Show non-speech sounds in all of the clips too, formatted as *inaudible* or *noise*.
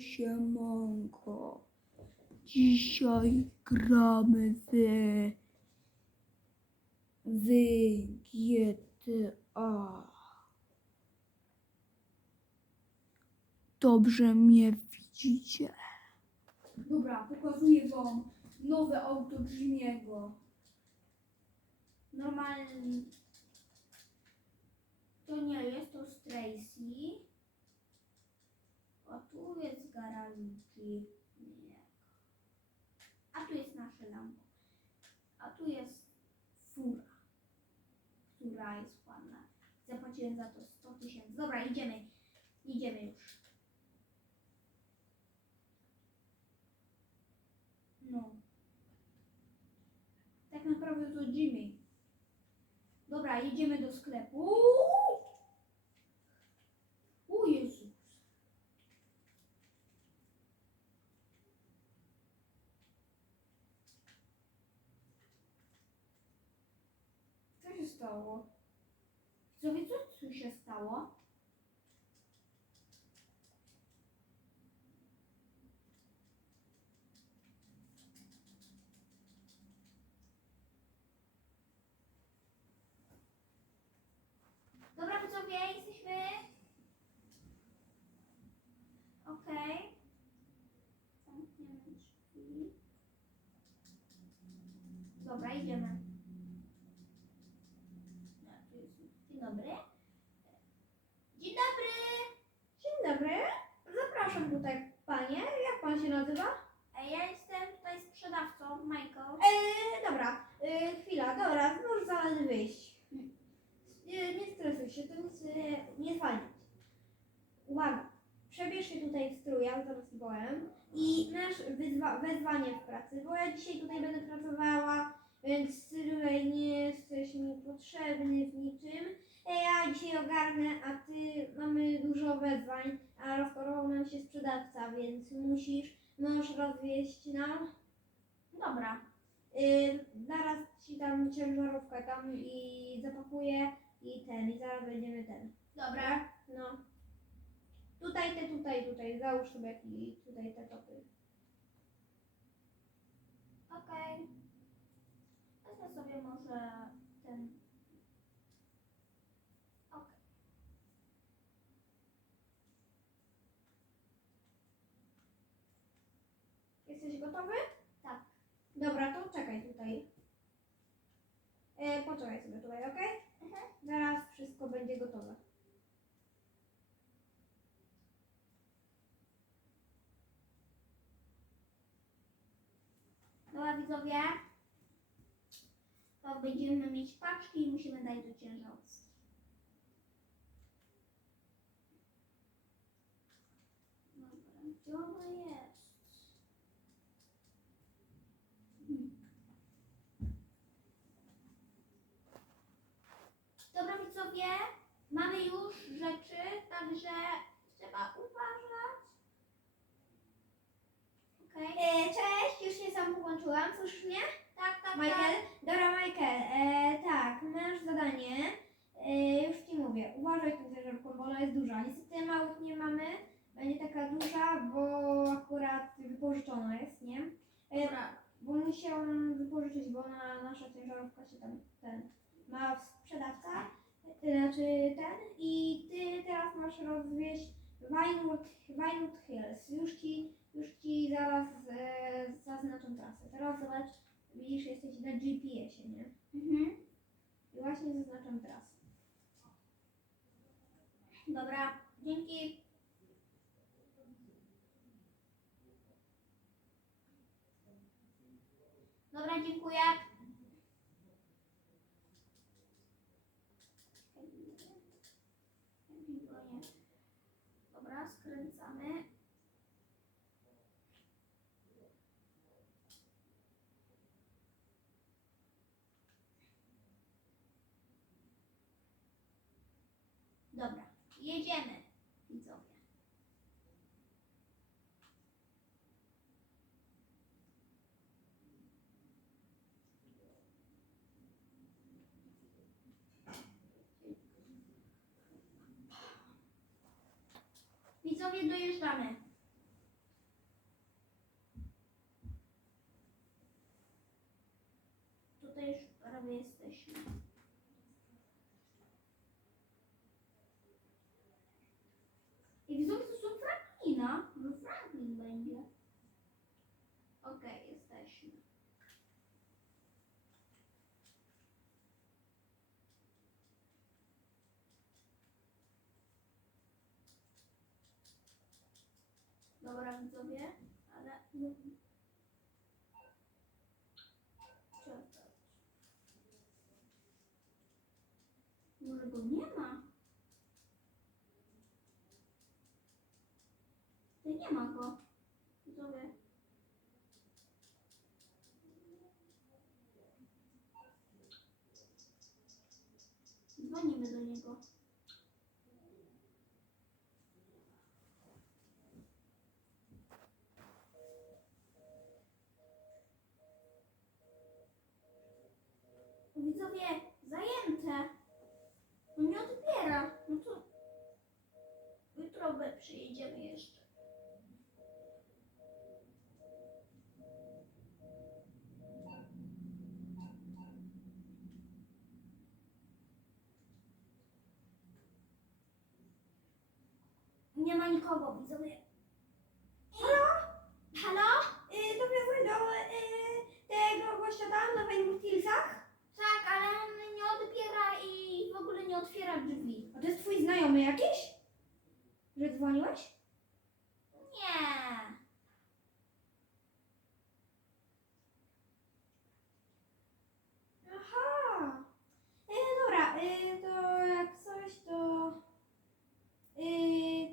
siemanko. Dzisiaj gramy w, w GTA. Dobrze mnie widzicie. Dobra, pokazuję wam nowe auto Jimmy'ego. Normalnie to nie jest, to z. A tu jest garażiki. Nie. A tu jest nasze Lambo. A tu jest fura, która jest ładna. Zapłaciłem za to 100 tysięcy. Dobra, idziemy. Idziemy już. No. Tak naprawdę to Jimmy. Dobra, jedziemy do sklepu. O Jezus. Co się stało? Widzowie, co tu się stało? Dobra, widzowie, jesteśmy. Okej. Zamkniemy drzwi. Dobra, idziemy. No, tu jest- Dzień dobry. Dzień dobry. Dzień dobry. Zapraszam tutaj panie. Jak pan się nazywa? E, Ja jestem tutaj sprzedawcą, Michael. E, dobra, e, chwila, dobra, możesz zaraz wyjść. Nie, nie stresuj się, to nic e, nie zwalniać. Uwaga, przebierz się tutaj w strój, ja zaraz ci powiem. I masz wyzwa- wezwanie w pracy, bo ja dzisiaj tutaj będę pracowała, więc tutaj nie jesteś mi potrzebny w niczym. E, Ja dzisiaj ogarnę, a ty mamy dużo wezwań, a rozchorował nam się sprzedawca, więc musisz, możesz rozwieść nam. Dobra. Yy, zaraz ci tam ciężarówkę tam i zapakuję i ten, i zaraz będziemy ten. Dobra. No. Tutaj te, tutaj, tutaj, załóż sobie i tutaj te topy. Okej. Wezmę sobie może ten. Okej. Jesteś gotowy? Tak. Dobra, to czekaj tutaj. E, poczekaj sobie tutaj, ok? Mhm. Zaraz wszystko będzie gotowe. Dobra, widzowie. To będziemy mieć paczki i musimy dać do ciężarówki. Dobra, jest? Dobra, widzowie. Mamy już rzeczy, także Okej. E, cześć, już się sam połączyłam, słyszysz mnie? Tak, tak, Michael? Dobra, Michael, e, tak, masz zadanie. E, już ci mówię, uważaj tą ciężarówką, bo ona jest duża. Niestety małych nie mamy, będzie taka duża, bo akurat wypożyczona jest, nie? E, Dobra. bo musi ją wypożyczyć, bo ona, nasza ciężarówka się tam ten ma sprzedawca, to znaczy ten i ty teraz masz rozwieźć Vinewood, Vinewood Hills. Już ci, już ci zaraz e, zaznaczę trasę. Teraz zobacz, widzisz, jesteś na GPS-ie, nie? Mhm. I właśnie zaznaczam trasę. Dobra, dzięki. Dobra, dziękuję. Dobra, skręcamy. jedziemy, widzowie. Widzowie, dojeżdżamy. Tutaj już prawie jesteśmy. Dobra, widzowie, ale... Czekać. Może go nie ma? To nie ma go. Widzowie. Dzwonimy do niego. Widzowie, zajęte. No nie odbiera. No to jutro be- przyjedziemy jeszcze. Nie ma nikogo, widzowie. Halo? Halo? Y, to wracaj do y, tego gościa tam na Wayne Tak, ale on nie odbiera i w ogóle nie otwiera drzwi. A to jest twój znajomy jakiś? Że dzwoniłeś? Nie. Aha. E, dobra, e, to jak coś, to... E,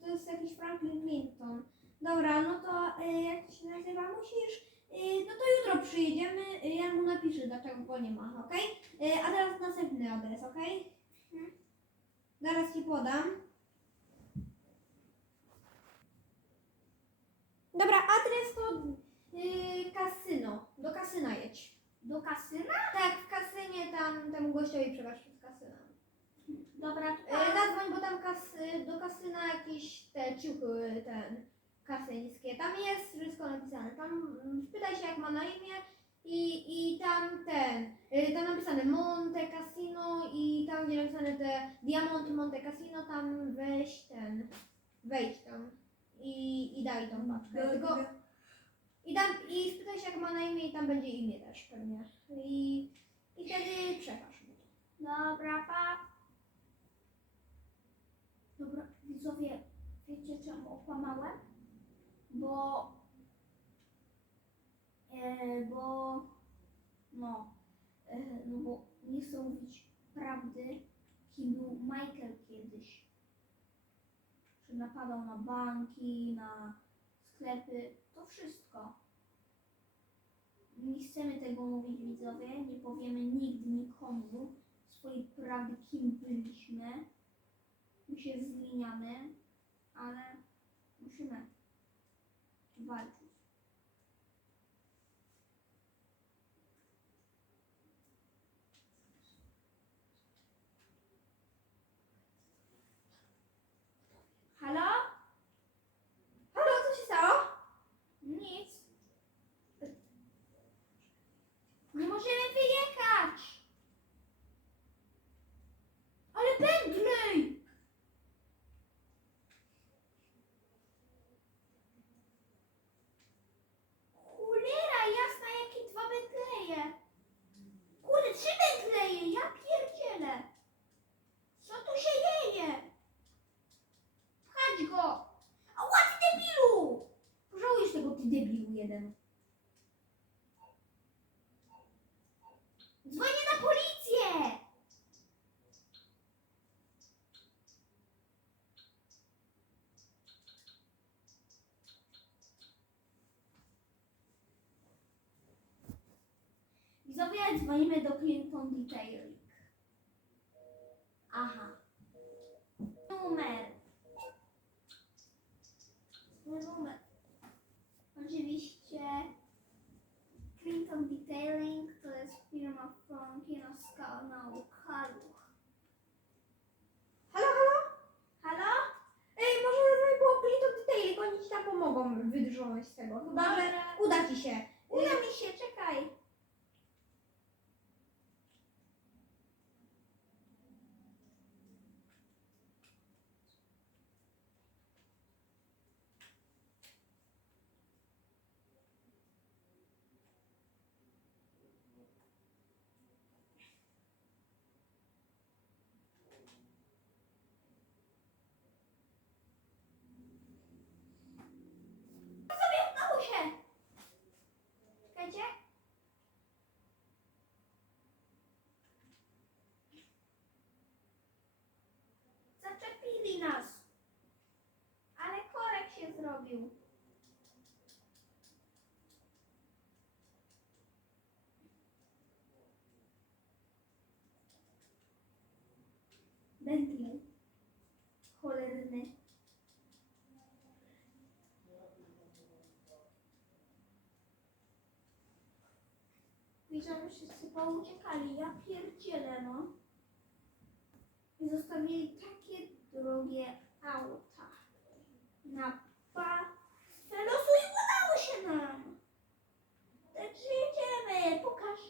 to jest jakiś Franklin Clinton. Dobra, no to e, jak to się nazywa, musisz... E, no to jutro przyjedziemy, e, ja mu napiszę, dlaczego go nie ma, okej? E, a teraz następny adres, okej? Mhm. Zaraz ci podam. Dobra, adres to y, kasyno. Do kasyna jedź. Do kasyna? Tak, w kasynie tam temu gościowi przekaż z kasyna. Dobra, to E, zadzwoń, bo tam kasy, do kasyna jakieś te ciuchy, ten kasyńskie. Tam jest wszystko napisane. Tam mm, spytaj się jak ma na imię i, i tam ten, y, tam napisane Monte Cassino i tam gdzie napisane te Diamond Monte Cassino, tam weź ten, wejdź tam i, i daj tą paczkę. Tylko, i, tam, I spytaj się jak ma na imię i tam będzie imię też pewnie. I, i wtedy przekaż mu to. Dobra, pa. Dobra, widzowie, wiecie czemu okłamałem? Bo... E, bo... No... E, no bo nie chcę mówić prawdy, kim był Michael kiedyś. Że napadał na banki, na sklepy, to wszystko. Nie chcemy tego mówić widzowie, nie powiemy nigdy nikomu swojej prawdy, kim byliśmy. My się zmieniamy, ale musimy walczyć. Halo? Halo, co się stało? Nic. Nie możemy wyjechać. Ale Bentley! Cholera jasna, jakie dwa Bentleye. Kurde, trzy Bentleye, ja pierdzielę. Co tu się dzieje? Pchać go. Ała, ty debilu! Pożałujesz tego, ty debilu jeden. Dzwonię na policję! Widzowie, dzwonimy do Clinton Detailing. Aha. Numer. Mój numer. Oczywiście Clinton Detailing to jest firma Frankina z kanału Kaluch. Halo, halo? Halo? Ej, może zadzwoń po Clinton Detailing, oni ci tam pomogą wydrżnąć z tego. Chyba, że Dobra. uda ci się. Uda mi się, czekaj. Zrobił. Bentley. Cholerny. Widzowie wszyscy pouciekali, ja pierdzielę no. I zostawili takie drogie auta. Na pastwę losu i udało się nam. Także jedziemy, pokaż.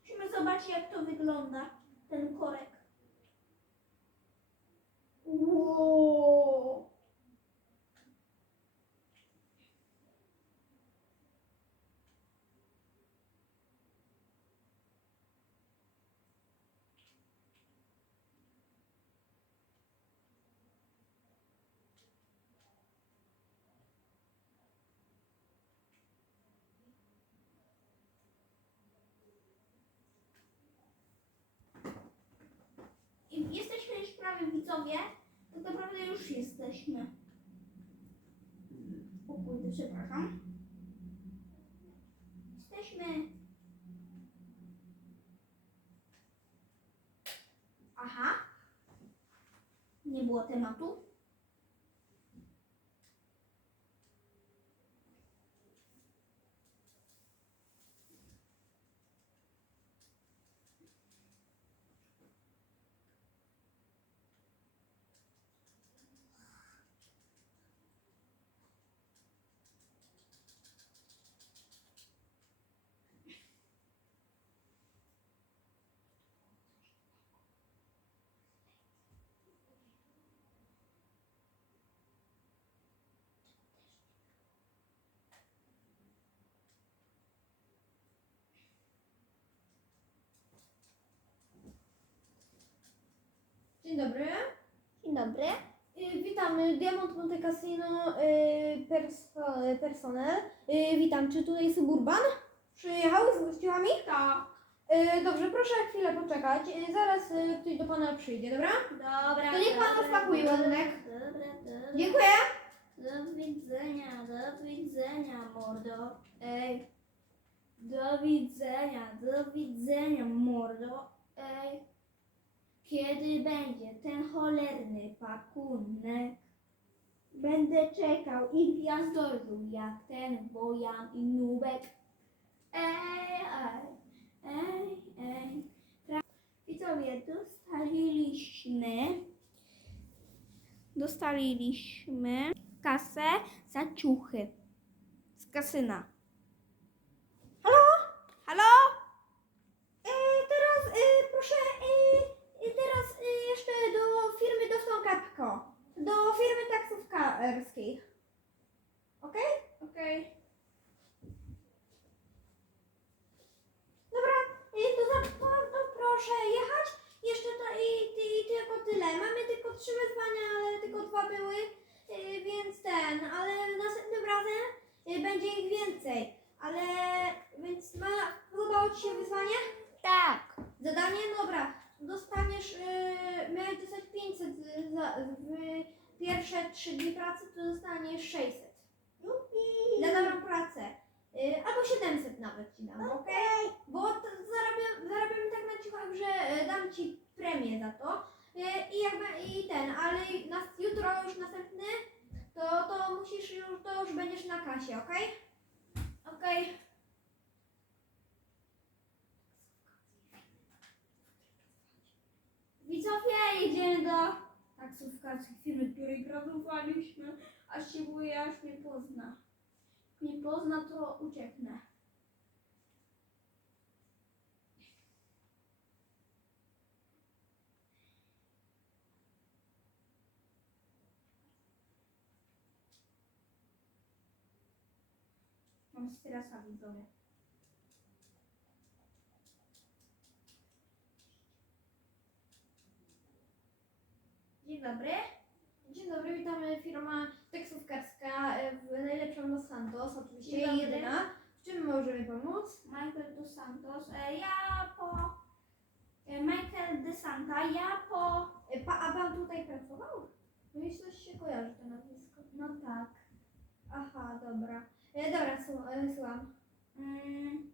Musimy zobaczyć jak to wygląda, ten korek. Wow. Jesteśmy już prawie widzowie. Tak naprawdę już jesteśmy. O kurde, przepraszam. Jesteśmy. Aha. Nie było tematu. Dzień dobry. Dzień dobry. Y, Witamy, Diamond Monte Cassino y, perso, y, personel. Y, Witam, czy tutaj Suburban przyjechał z gościami? Tak. Y, Dobrze, proszę chwilę poczekać. Y, Zaraz y, ktoś do Pana przyjdzie, dobra? Dobra. To niech pan dobra, rozpakuje dobra, ładunek. Dobra, dobra. Dziękuję. Do widzenia, do widzenia, mordo. Ej. Do widzenia, do widzenia, mordo. Ej. Kiedy będzie ten cholerny pakunek? Będę czekał i gwiazdorzu jak ten Bojan i Nubek. Ej, ej, ej, ej. Widzowie, dostaliśmy dostaliśmy kasę za ciuchy z kasyna. Halo? Halo? Y, Teraz y, proszę, y, y, teraz y, jeszcze do firmy Do firmy taksówkarskiej. Okej? Okej. Dobra, to za bardzo proszę jechać. Jeszcze to i, i, i tylko tyle. Mamy tylko trzy wyzwania, ale tylko dwa były, y, więc ten, ale następnym razem y, będzie ich więcej. Ale, więc ma, podobało Ci się wyzwanie? Tak. Zadanie? Dobra. Dostaniesz, yy, miałeś dostać 500 z- za, w pierwsze 3 dni pracy, to dostaniesz 600. Za dobrą pracę. Yy, albo 700 nawet Ci dam, ok? Bo to zarabiam, zarabiam tak na cichach, że yy, dam Ci premię za to. Yy, I jakby, i ten, ale nas, jutro już następny, to, to musisz już, to już będziesz na kasie, ok? Okej. Widzowie, jedziemy do taksówkarskiej firmy, której pracowaliśmy. Aż się boję, aż mnie pozna. Jak mnie pozna, to ucieknę. Mam stresa, widzowie. Dobry. Dzień dobry, witamy firma taksówkarska e, w najlepszą Los Santos, oczywiście Dzień dobry. jedyna. W czym możemy pomóc? Michael dos Santos. E, Ja po... e, Michael de Santa, ja po... E, Pa, a pan tutaj pracował? No i coś się kojarzy to nazwisko. Dobra. E, dobra, słu- e, słucham. Mm,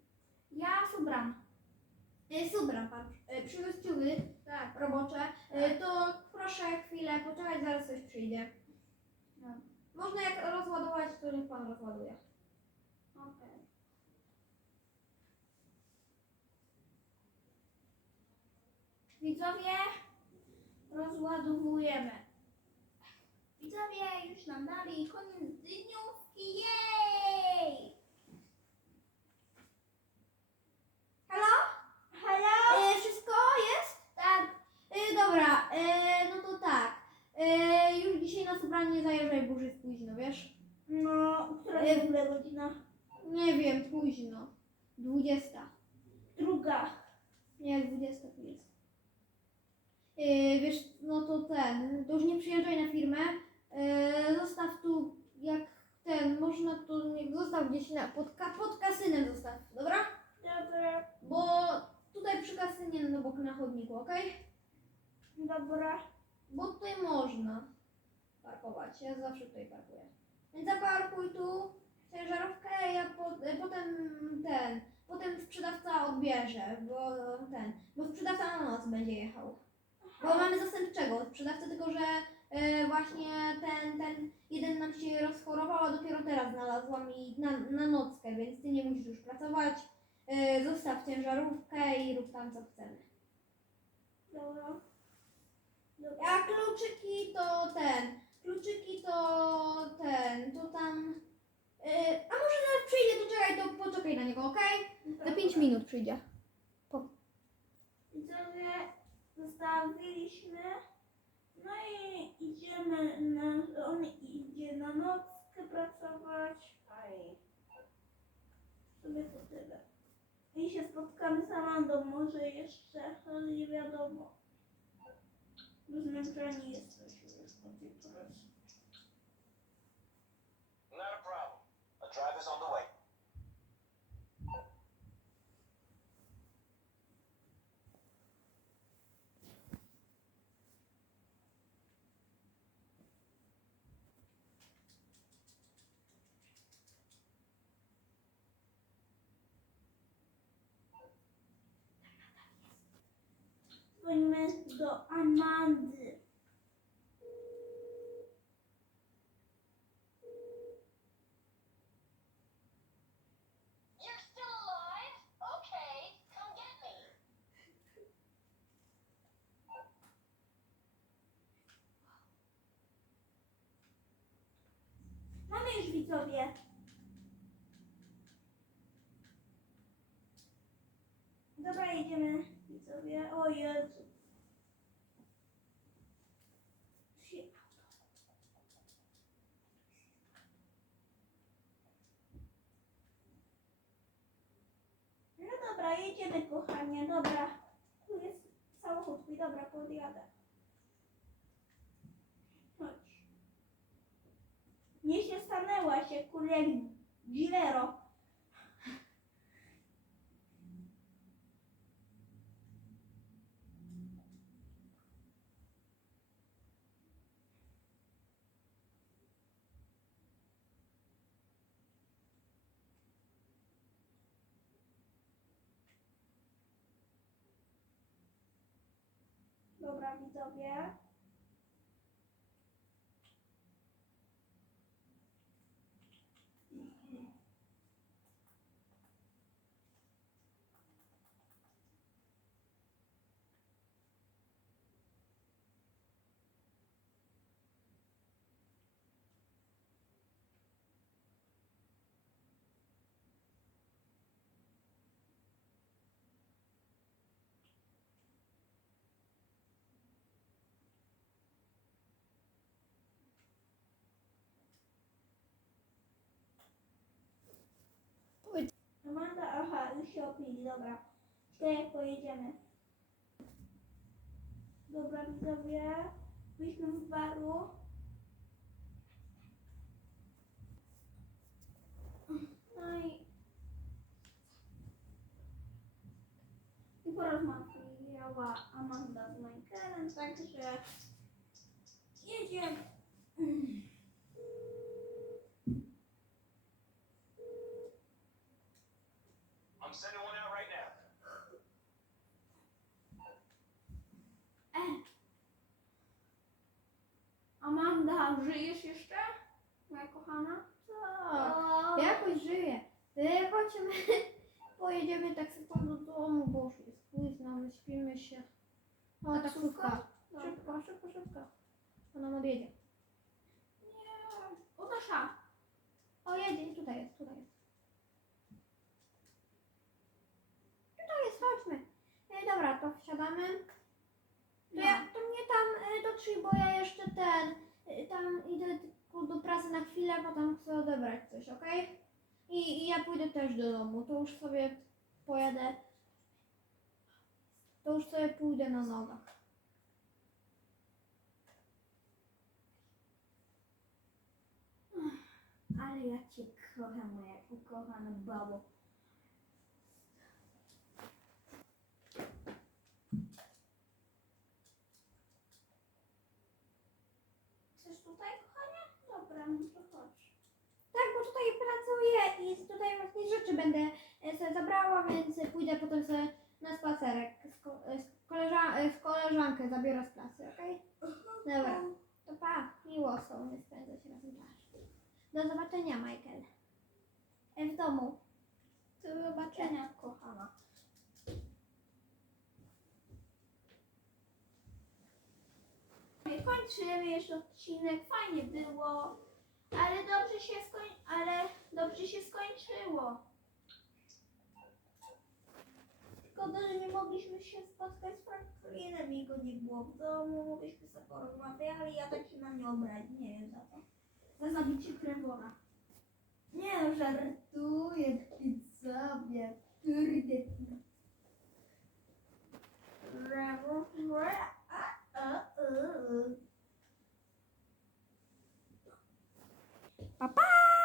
ja subram. E, Subram pan. E, przywiózł Tak. robocze. E, to proszę chwilę poczekać, zaraz coś przyjdzie. No. Można jak rozładować, Okej. Widzowie, rozładowujemy. Widzowie, już nam dali koniec dniówki, jej! Halo? Halo? E, wszystko jest? Tak, E, dobra, e, no to tak. E, już dzisiaj na zebranie nie zajeżdżaj, bo już jest późno, wiesz? No, która jest w ogóle godzina? Nie wiem, późno. 20. Druga. Nie, 20 tu jest. Yy, wiesz, no to ten, to już nie przyjeżdżaj na firmę. Yy, zostaw tu, jak ten, można tu, nie, zostaw gdzieś na, pod, ka, pod kasynem zostaw, dobra? Dobra, Bo tutaj przy kasynie na bok na chodniku, okej? dobra. Bo tutaj można parkować, ja zawsze tutaj parkuję. Zaparkuj tu ciężarówkę, ja po, e, potem ten, potem sprzedawca odbierze, bo ten, bo sprzedawca na noc będzie jechał. Bo mamy zastępczego sprzedawcę, tylko że e, właśnie ten, ten jeden nam się rozchorował, a dopiero teraz znalazłam i na, na nockę, więc ty nie musisz już pracować. E, zostaw ciężarówkę i rób tam co chcemy. Dobra. Dobra. A kluczyki to ten, kluczyki to ten, to tam... e, a może zaraz przyjdzie, to czekaj, to poczekaj na niego, okej? Za 5 minut przyjdzie. Widzowie, zostawiliśmy. No i idziemy na. On idzie na nockę pracować. A i sobie to tyle. I się spotkamy z Amandą, może jeszcze, ale nie wiadomo. Bo zmęczeni jesteśmy już po tej pracy. Not a problem. A drive is on the way. Dzwonimy do Amandy. You're still alive? Okay, come get me. Mamy już widzowie. Dobra, jedziemy widzowie. O Jezu. No dobra, jedziemy kochanie, dobra. Tu jest samochód twój, dobra, podjadę. Chodź. Nie się stanęła się, kurde, Gilero. Dobra, widzowie. Amanda, aha, już się opili, dobra. Jak pojedziemy? Dobra, widzowie. Wyjdźmy z baru. No i... I porozmawiała Amanda z Michaelem, także jedziemy. sending one out right now. Eh. Amanda, żyjesz jeszcze? Moja kochana? Tak. Jakoś żyję. E, Chodźmy, *laughs* pojedziemy taksówką do domu, bo już jest późno, my śpimy się. O, Taksówka? No. Szybko, szybko, szybko. Ona nam odjedzie. Nie. Odnasza. O, jedzie, tutaj jest, tutaj jest. Dobra, to wsiadamy. To, ja, to mnie tam e, dotrzyj, bo ja jeszcze ten, e, tam idę tylko do pracy na chwilę, potem chcę odebrać coś, okej? I, I ja pójdę też do domu, to już sobie pojadę, to już sobie pójdę na nogach. Ale ja cię kocham, moja ukochana babo. Chcesz tutaj, kochanie? Dobra, no to chodź. Tak, bo tutaj pracuję i tutaj właśnie rzeczy będę e, sobie zabrała, więc pójdę potem sobie na spacerek z, ko- e, z, koleża- e, z koleżankę zabiorę z klasy, okej? Dobra, to pa, miło są, nie spędzać razem czasu. Do zobaczenia, Michael. W domu. Do zobaczenia, kochana. Nie kończymy jeszcze odcinek, fajnie było, ale dobrze się skoń... ale dobrze się skończyło. Szkoda, że nie mogliśmy się spotkać z Franklinem i go nie było w domu, mogliśmy sobie porozmawiali, ja tak się na nie obrazić, nie wiem za to. Za zabicie Trevora. Nie żartuję, sobie, kurde. Trevor, a, a, a, a. Bye bye.